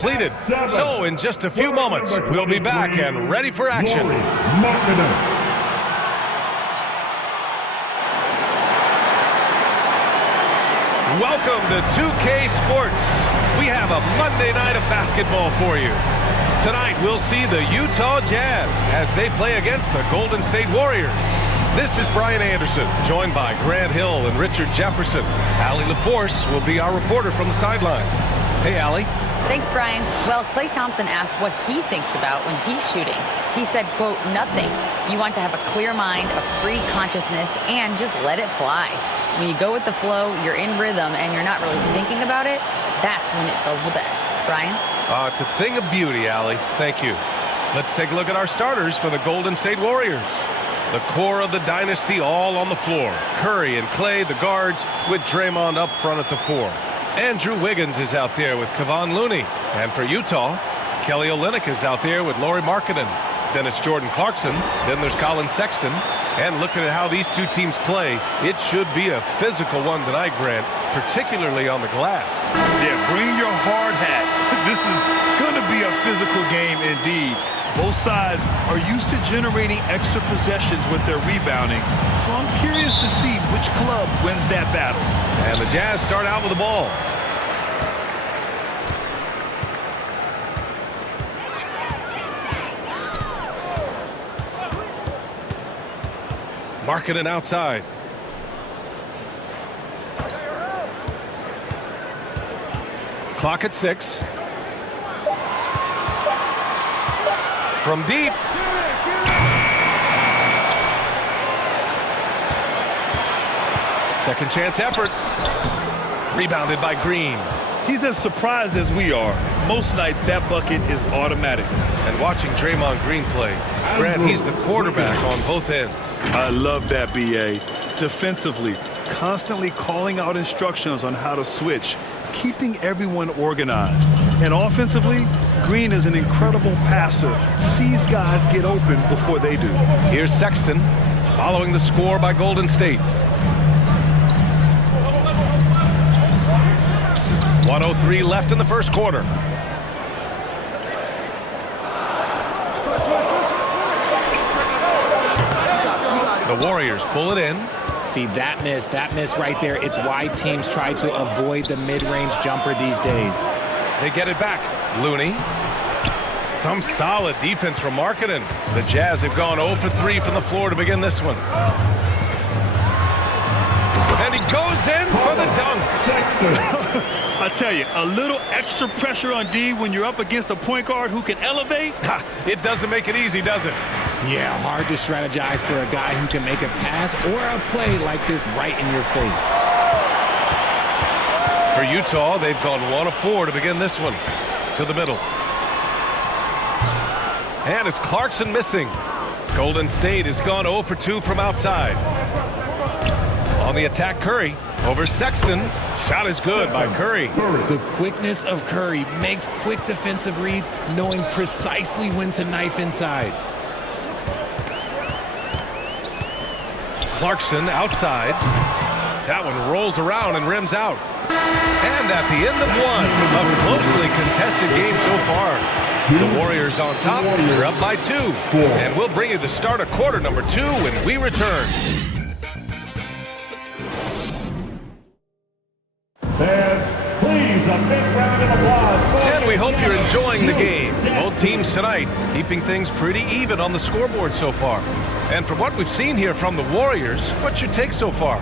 Completed. So in just a few moments, we'll be back and ready for action. Welcome to 2K Sports. We have a Monday night of basketball for you. Tonight we'll see the Utah Jazz as they play against the Golden State Warriors. This is Brian Anderson, joined by Grant Hill and Richard Jefferson. Allie LaForce will be our reporter from the sideline. Hey, Allie. Thanks, Brian. Well, Klay Thompson asked what he thinks about when he's shooting. He said, quote, nothing. You want to have a clear mind, a free consciousness, and just let it fly. When you go with the flow, you're in rhythm, and you're not really thinking about it, that's when it feels the best. Brian? It's a thing of beauty, Allie. Thank you. Let's take a look at our starters for the Golden State Warriors. The core of the dynasty all on the floor. Curry and Klay, the guards, with Draymond up front at the 4. Andrew Wiggins is out there with Kevon Looney. And for Utah, Kelly Olynyk is out there with Lauri Markkanen. Then it's Jordan Clarkson. Then there's Colin Sexton. And looking at how these two teams play, it should be a physical one tonight, Grant, particularly on the glass. Yeah, bring your hard hat. This is going to be a physical game indeed. Both sides are used to generating extra possessions with their rebounding, so I'm curious to see which club wins that battle. And the Jazz start out with the ball. Markkanen outside. Clock at 6. From deep. Second chance effort. Rebounded by Green. He's as surprised as we are. Most nights that bucket is automatic. And watching Draymond Green play, Grant, he's the quarterback on both ends. I love that, B.A. Defensively, constantly calling out instructions on how to switch, keeping everyone organized. And offensively, Green is an incredible passer, sees guys get open before they do. Here's Sexton, following the score by Golden State. 1:03 left in the first quarter. The Warriors pull it in. See, that miss right there. It's why teams try to avoid the mid-range jumper these days. They get it back. Looney. Some solid defense from Markkanen. The Jazz have gone 0 for 3 from the floor to begin this one. And he goes in for the dunk. I tell you, a little extra pressure on D when you're up against a point guard who can elevate. It doesn't make it easy, does it? Yeah, hard to strategize for a guy who can make a pass or a play like this right in your face. For Utah, they've gone 1 of 4 to begin this one. To the middle. And it's Clarkson missing. Golden State has gone 0 for 2 from outside. On the attack, Curry over Sexton. Shot is good by Curry. The quickness of Curry makes quick defensive reads, knowing precisely when to knife inside. Clarkson outside. That one rolls around and rims out. And at the end of one, a closely contested game so far. The Warriors on top. They're up by 2. And we'll bring you the start of quarter number 2 when we return. Fans, please, a big round of applause. And we hope you're enjoying the game. Both teams tonight keeping things pretty even on the scoreboard so far. And from what we've seen here from the Warriors, what's your take so far?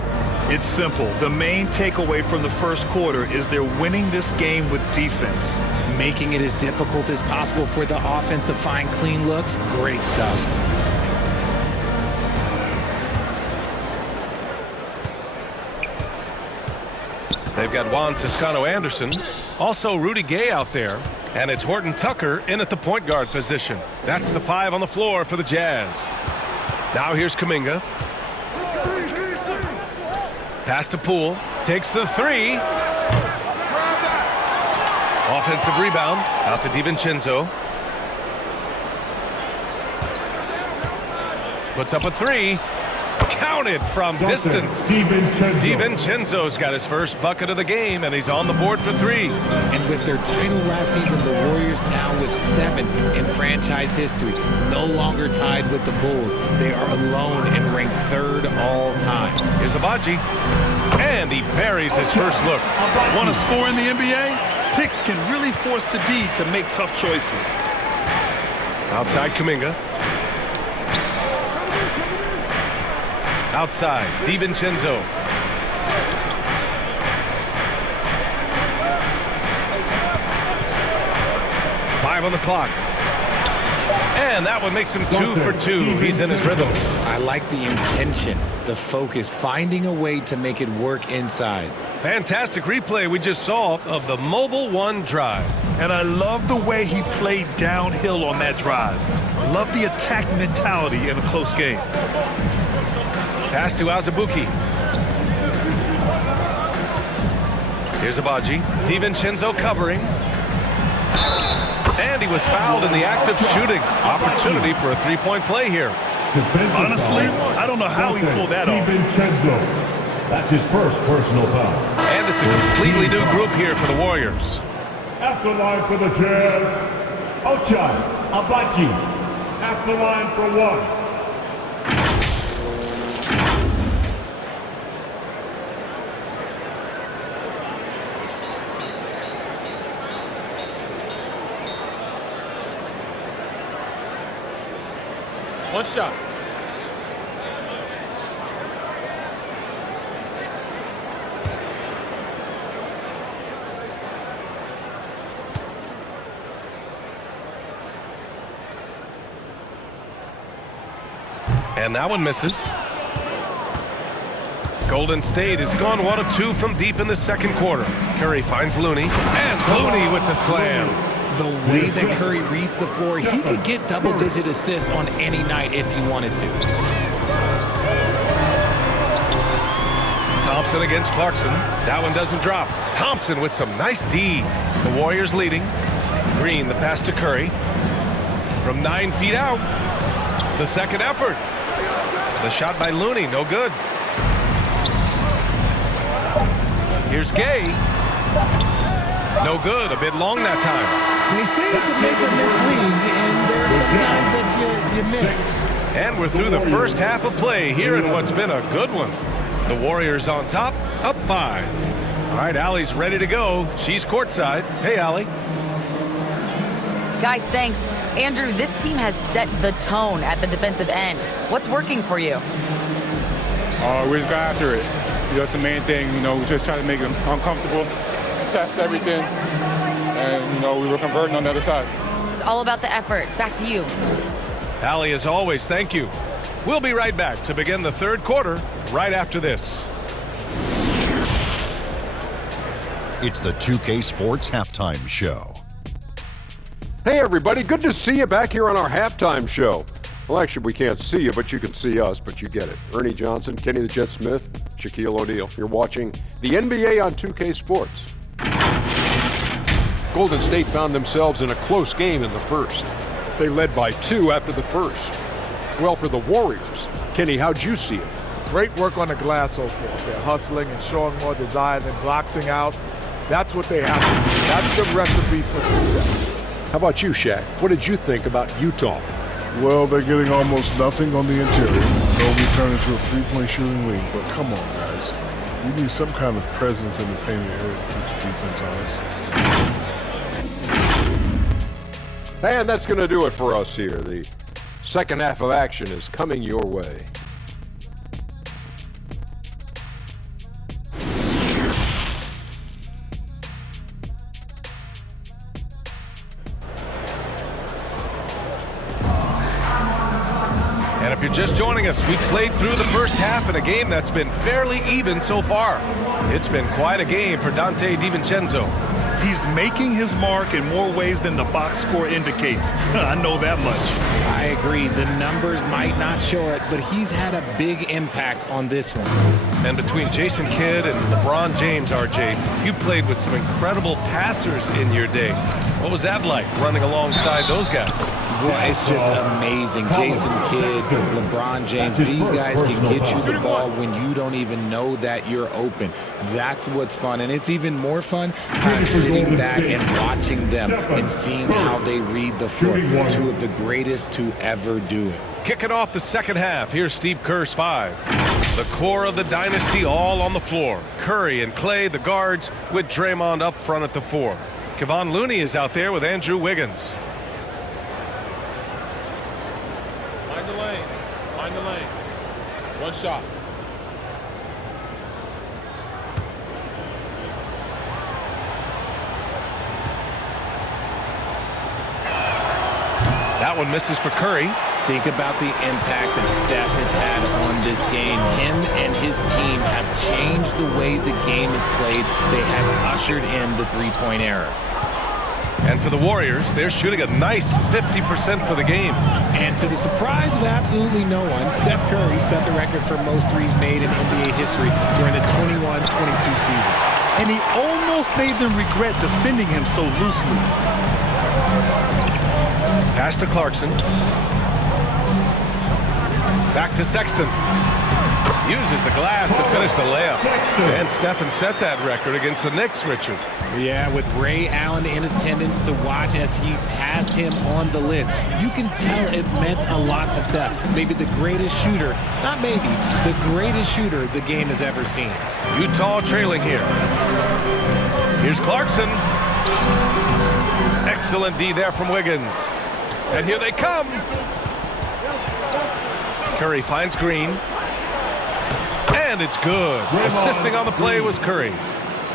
It's simple. The main takeaway from the first quarter is they're winning this game with defense. Making it as difficult as possible for the offense to find clean looks. Great stuff. They've got Juan Toscano-Anderson, also Rudy Gay out there, and it's Horton Tucker in at the point guard position. That's the 5 on the floor for the Jazz. Now here's Kuminga. Pass to Poole, takes the 3. Offensive rebound, out to DiVincenzo. Puts up a 3. Counted from distance. DiVincenzo's got his first bucket of the game, and he's on the board for 3. And with their title last season, the Warriors now with 7 in franchise history, no longer tied with the Bulls. They are alone and ranked 3rd all time. Here's Abaji, and he buries his first look. Want to score in the NBA? Picks can really force the D to make tough choices. Outside Kuminga. Outside, DiVincenzo. Five on the clock. And that one makes him 2 for 2. He's in his rhythm. I like the intention, the focus, finding a way to make it work inside. Fantastic replay we just saw of the Mobile One drive. And I love the way he played downhill on that drive. Love the attack mentality in a close game. Pass to Azubuike. Here's Abaji. DiVincenzo covering. And he was fouled in the act of shooting. Opportunity for a three-point play here. Honestly, I don't know how he pulled that off. DiVincenzo. That's his first personal foul. And it's a completely new group here for the Warriors. At the line for the Jazz, Ochai Abaji. At the line for 1. One shot. And that one misses. Golden State has gone 1 of 2 from deep in the second quarter. Curry finds Looney, and Looney with the slam. The way that Curry reads the floor, he could get double-digit assists on any night if he wanted to. Thompson against Clarkson. That one doesn't drop. Thompson with some nice D. The Warriors leading. Green, the pass to Curry. From 9 feet out. The second effort. The shot by Looney, no good. Here's Gay. No good, a bit long that time. They say it's a make or miss league, and there's sometimes that you miss. And we're through the first half of play here in what's been a good one. The Warriors on top, up 5. All right, Allie's ready to go. She's courtside. Hey, Allie. Guys, thanks. Andrew, this team has set the tone at the defensive end. What's working for you? We just got after it. That's the main thing. We just try to make them uncomfortable, test everything, and, we were converting on the other side. It's all about the effort. Back to you. Allie, as always, thank you. We'll be right back to begin the third quarter right after this. It's the 2K Sports Halftime Show. Hey everybody, good to see you back here on our halftime show. Well, actually, we can't see you, but you can see us, but you get it. Ernie Johnson, Kenny the Jet Smith, Shaquille O'Neal. You're watching the NBA on 2K Sports. Golden State found themselves in a close game in the first. They led by 2 after the first. Well, for the Warriors, Kenny, how'd you see it? Great work on the glass so far. They're hustling and showing more desire than boxing out. That's what they have to do. That's the recipe for success. How about you, Shaq? What did you think about Utah? Well, they're getting almost nothing on the interior. They'll be turned into a three-point shooting league. But come on, guys. You need some kind of presence in the painted area to keep the defense honest. And that's going to do it for us here. The second half of action is coming your way. And if you're just joining us, we've played through the first half in a game that's been fairly even so far. It's been quite a game for Donte DiVincenzo. He's making his mark in more ways than the box score indicates. I know that much. I agree. The numbers might not show it, but he's had a big impact on this one. And between Jason Kidd and LeBron James, RJ, you played with some incredible passers in your day. What was that like, running alongside those guys? Well, it's just amazing. Jason Kidd, LeBron James, these guys can get you the ball when you don't even know that you're open. That's what's fun. And it's even more fun kind of sitting back and watching them and seeing how they read the floor. Two of the greatest to ever do it. Kicking off the second half, here's Steve Kerr's 5. The core of the dynasty all on the floor. Curry and Clay, the guards, with Draymond up front at the 4. Kevon Looney is out there with Andrew Wiggins. Mind the lane. Mind the lane. One shot. That one misses for Curry. Think about the impact that Steph has had on this game. Him and his team have changed the way the game is played. They have ushered in the three-point era. And for the Warriors, they're shooting a nice 50% for the game. And to the surprise of absolutely no one, Steph Curry set the record for most threes made in NBA history during the 21-22 season. And he almost made them regret defending him so loosely. Pass to Clarkson. Back to Sexton. Uses the glass to finish the layup. And Stephen set that record against the Knicks, Richard. Yeah, with Ray Allen in attendance to watch as he passed him on the list. You can tell it meant a lot to Steph. Maybe the greatest shooter, not maybe, the greatest shooter the game has ever seen. Utah trailing here. Here's Clarkson. Excellent D there from Wiggins. And here they come. Curry finds Green. And it's good. Assisting on the play was Curry.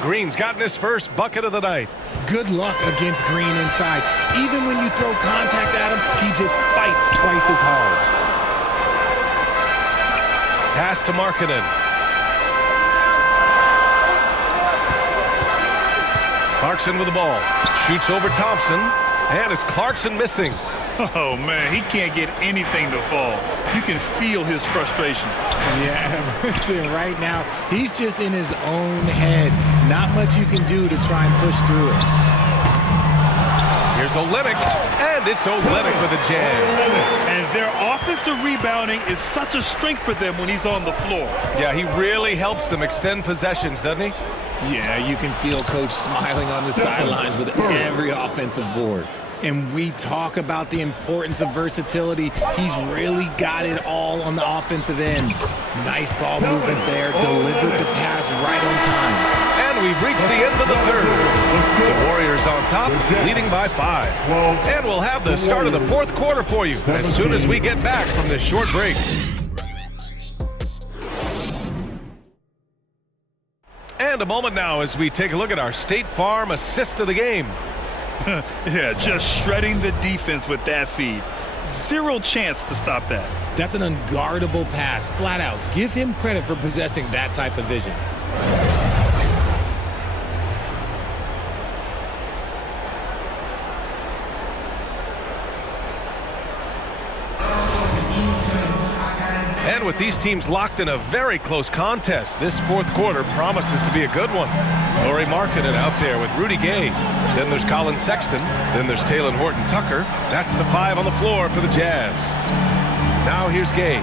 Green's gotten his first bucket of the night. Good luck against Green inside. Even when you throw contact at him, he just fights twice as hard. Pass to Markkanen. Clarkson with the ball. Shoots over Thompson. And it's Clarkson missing. Oh, man, he can't get anything to fall. You can feel his frustration. Yeah, right now, he's just in his own head. Not much you can do to try and push through it. Here's Olynyk, and it's Olynyk with a jam. And their offensive rebounding is such a strength for them when he's on the floor. Yeah, he really helps them extend possessions, doesn't he? Yeah, you can feel Coach smiling on the sidelines with every offensive board. And we talk about the importance of versatility. He's really got it all on the offensive end. Nice ball movement there. Delivered the pass right on time. And we've reached the end of the third. The Warriors on top, leading by 5. And we'll have the start of the fourth quarter for you as soon as we get back from this short break. And a moment now as we take a look at our State Farm assist of the game. Yeah, just shredding the defense with that feed. Zero chance to stop that. That's an unguardable pass, flat out. Give him credit for possessing that type of vision. And with these teams locked in a very close contest, this fourth quarter promises to be a good one. Lauri Markkanen out there with Rudy Gay. Then there's Colin Sexton. Then there's Talen Horton-Tucker. That's the 5 on the floor for the Jazz. Now here's Gay.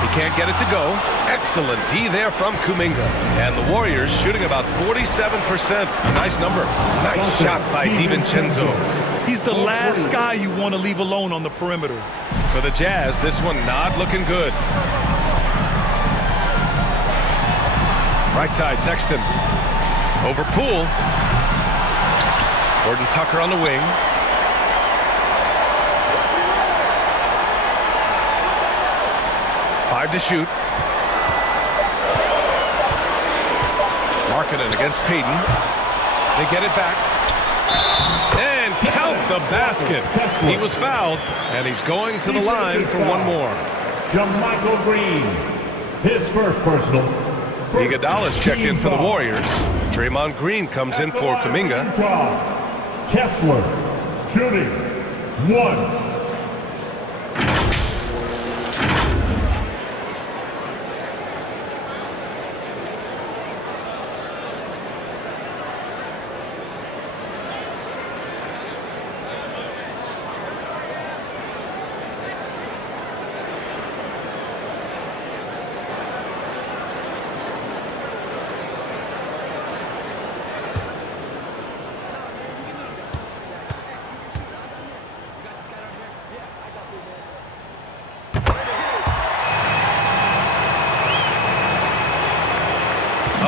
He can't get it to go. Excellent D there from Kuminga. And the Warriors shooting about 47%. A nice number. Nice shot by DiVincenzo. He's the last guy you want to leave alone on the perimeter. For the Jazz, this one not looking good. Right side, Sexton. Over Poole. Horton-Tucker on the wing. Five to shoot. Markkanen against Payton. They get it back. And count the basket. He was fouled, and he's going to the line for one more. JaMychal Green, his first personal. Iguodala's checked in for the Warriors. Draymond Green comes in for Kuminga. Kessler, shooting, 1.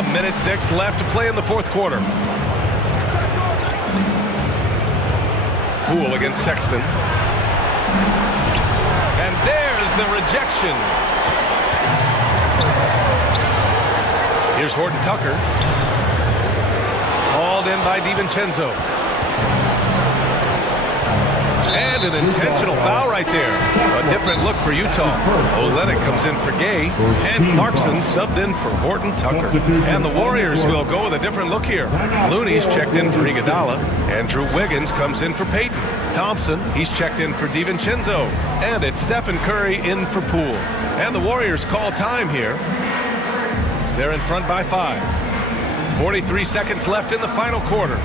1:06 left to play in the fourth quarter. Poole against Sexton. And there's the rejection. Here's Horton Tucker. Called in by DiVincenzo. And an intentional foul right there. A different look for Utah. Olenek comes in for Gay. And Clarkson subbed in for Horton Tucker. And the Warriors will go with a different look here. Looney's checked in for Iguodala. Andrew Wiggins comes in for Payton. Thompson, he's checked in for DiVincenzo. And it's Stephen Curry in for Poole. And the Warriors call time here. They're in front by 5. 43 seconds left in the final quarter.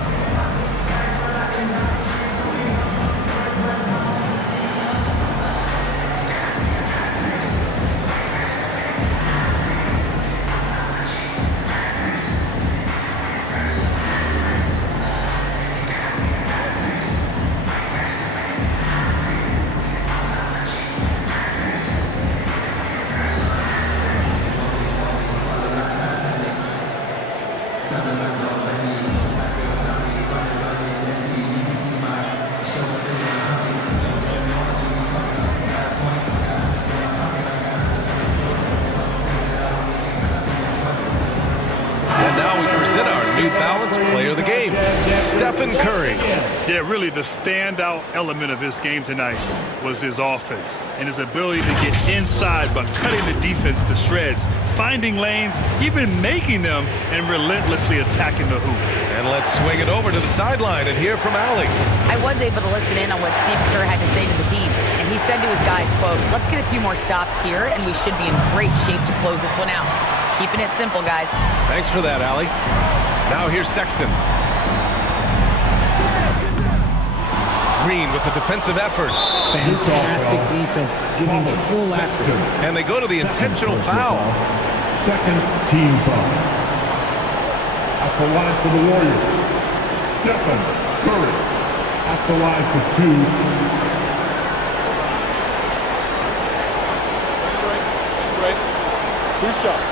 Stephen Curry. Yeah, really the standout element of this game tonight was his offense and his ability to get inside but cutting the defense to shreds, finding lanes, even making them, and relentlessly attacking the hoop. And let's swing it over to the sideline and hear from Allie. I was able to listen in on what Steve Kerr had to say to the team, and he said to his guys, quote, "Let's get a few more stops here, and we should be in great shape to close this one out. Keeping it simple, guys." Thanks for that, Allie. Now here's Sexton. Green with the defensive effort. Fantastic defense, giving full effort. And they go to the intentional foul. Second team foul. At the line for the Warriors, Stephen Curry. At the line for 2. Right. 2 shots.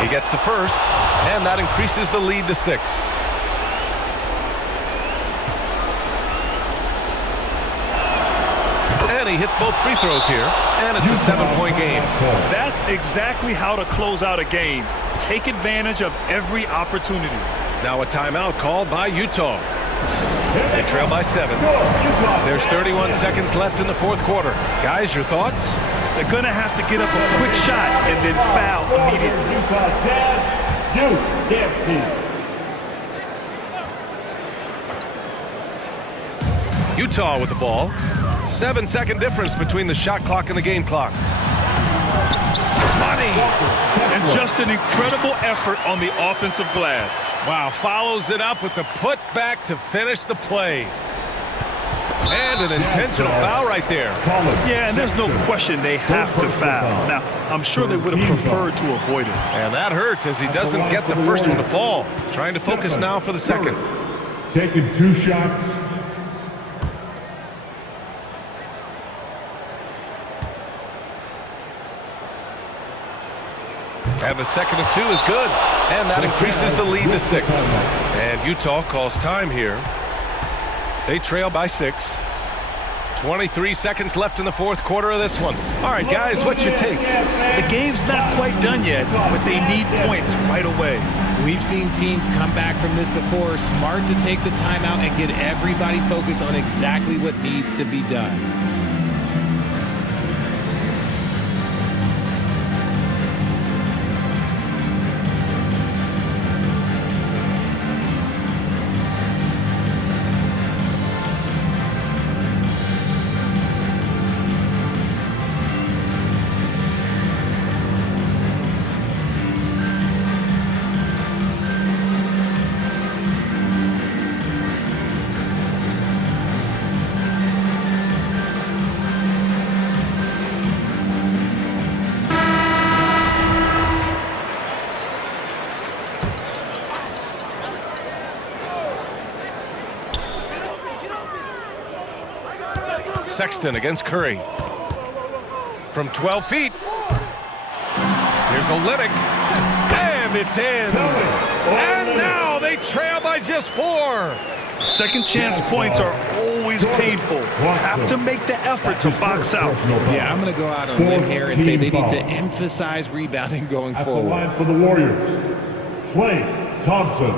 He gets the first, and that increases the lead to 6. And he hits both free throws here, and it's a 7-point game. That's exactly how to close out a game. Take advantage of every opportunity. Now a timeout called by Utah. They trail by 7. There's 31 seconds left in the fourth quarter. Guys, your thoughts? They're going to have to get up a quick shot and then foul immediately. Utah with the ball. 7-second difference between the shot clock and the game clock. Money! And just an incredible effort on the offensive glass. Wow, follows it up with the putback to finish the play. And an intentional foul right there. Yeah, and there's no question they have to foul. Now, I'm sure they would have preferred to avoid it. And that hurts as he doesn't get the first one to fall. Trying to focus now for the second. Taking 2 shots. And the second of 2 is good. And that increases the lead to 6. And Utah calls time here. They trail by 6. 23 seconds left in the fourth quarter of this one. All right, guys, what's your take? The game's not quite done yet, but they need points right away. We've seen teams come back from this before. Smart to take the timeout and get everybody focused on exactly what needs to be done. Sexton against Curry. From 12 feet. Here's Olynyk. And it's in. And now they trail by just 4. Second chance points are always painful. Have to make the effort to box out. Yeah, I'm going to go out on a limb here and say they need to emphasize rebounding going At the forward. line for the Warriors, Kwai Thompson,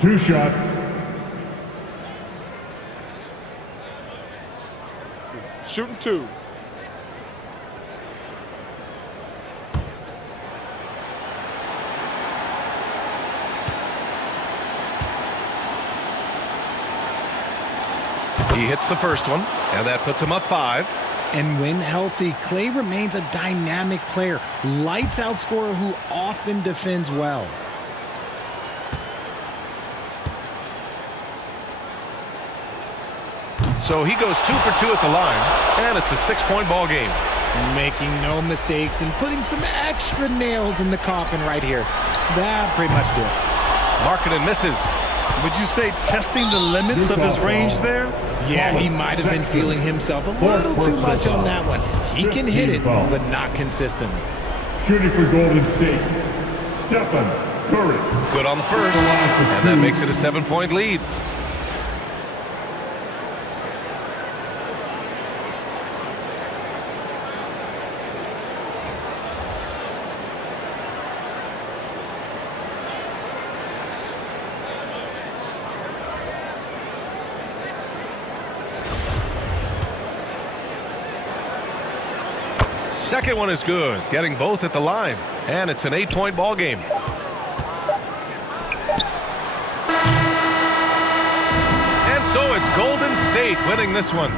2 shots. Shooting 2. He hits the first one, and that puts him up 5. And when healthy, Clay remains a dynamic player. Lights out scorer who often defends well. So he goes 2 for 2 at the line, and it's a 6-point ball game. Making no mistakes and putting some extra nails in the coffin right here. That pretty much do it. Markkanen misses. Would you say testing the limits of his range there? Yeah, he might have been feeling himself a little too much on that one. He can hit it, but not consistently. Shooting for Golden State, Stephen Curry. Good on the first, and that makes it a 7-point lead. Second one is good, getting both at the line, and it's an 8-point ball game. And so it's Golden State winning this one.